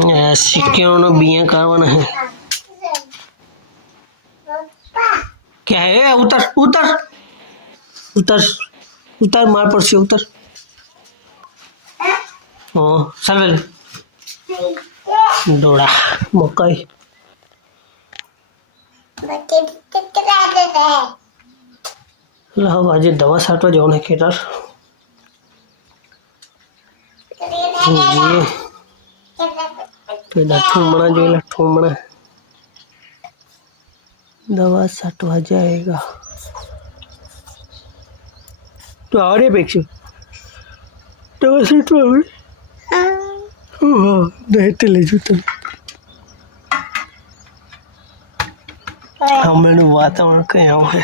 सिक्कियों बिया कारवाना है? क्या है? उतर उतर। उतर उतर, मार पर से उतर। हाँ सर्वे डोड़ा मकई लो भाजी दवा साटवा जाओ ना खेतर जी। પેલા ઠુમણા જોયેલા ઠુમણા દવા છાંટવા જાયગા તો આવડે પેક્ષુ દવા છાંટવા આવડે હા નહીં તે લેજો તમે હમણાંનું વાતાવરણ કઈ આવું છે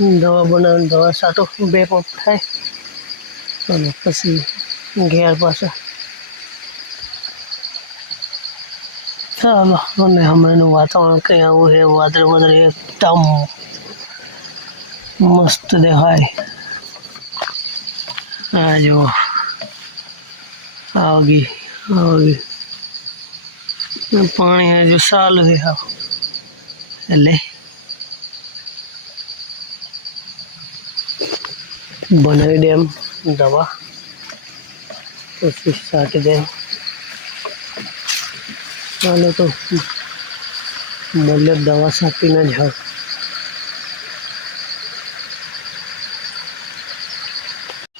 દવા બનાવીને દવા સાટો બે પંપ થાય. અને પછી ઘેર પાછા. ચાલો અને હમણાંનું વાતાવરણ કંઈ આવું છે, વાદળ વાદળ એકદમ મસ્ત દેખાય. આ જુઓ આવગી આવગી. પાણી હજુ સારું છે એટલે બનાવી દે એમ દવા પછી સાટી દે ચાલો તો મળે દવા છાંટીને જ હવે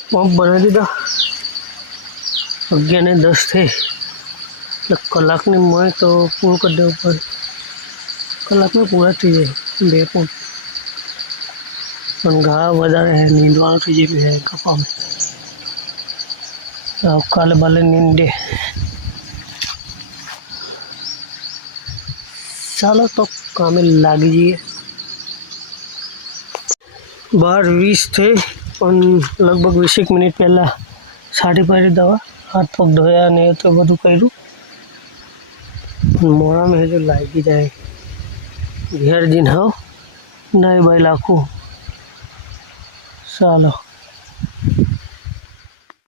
પંપ બનાવી દીધો અગિયાર ને દસ થઈ એટલે કલાકની મળે તો પૂરું કરી દેવું પડે કલાકમાં પૂરા થઈ જાય બે પંપ પણ ઘા વધારે હે નીંદવાનું થઈ જાય છે કપામાં તો કાલે બાલે નીંદે ચાલો તો કામે લાગી જઈએ બાર વીસ થઈ પણ લગભગ વીસેક મિનિટ પહેલાં છાંટી પાડી દવા હાથ પગ ધોયા ને એ તો બધું કર્યું પણ મોડામાં હજુ લાગી જાય ઘેર જઈને હાવ નાઈ બાઈ લાખું ચાલો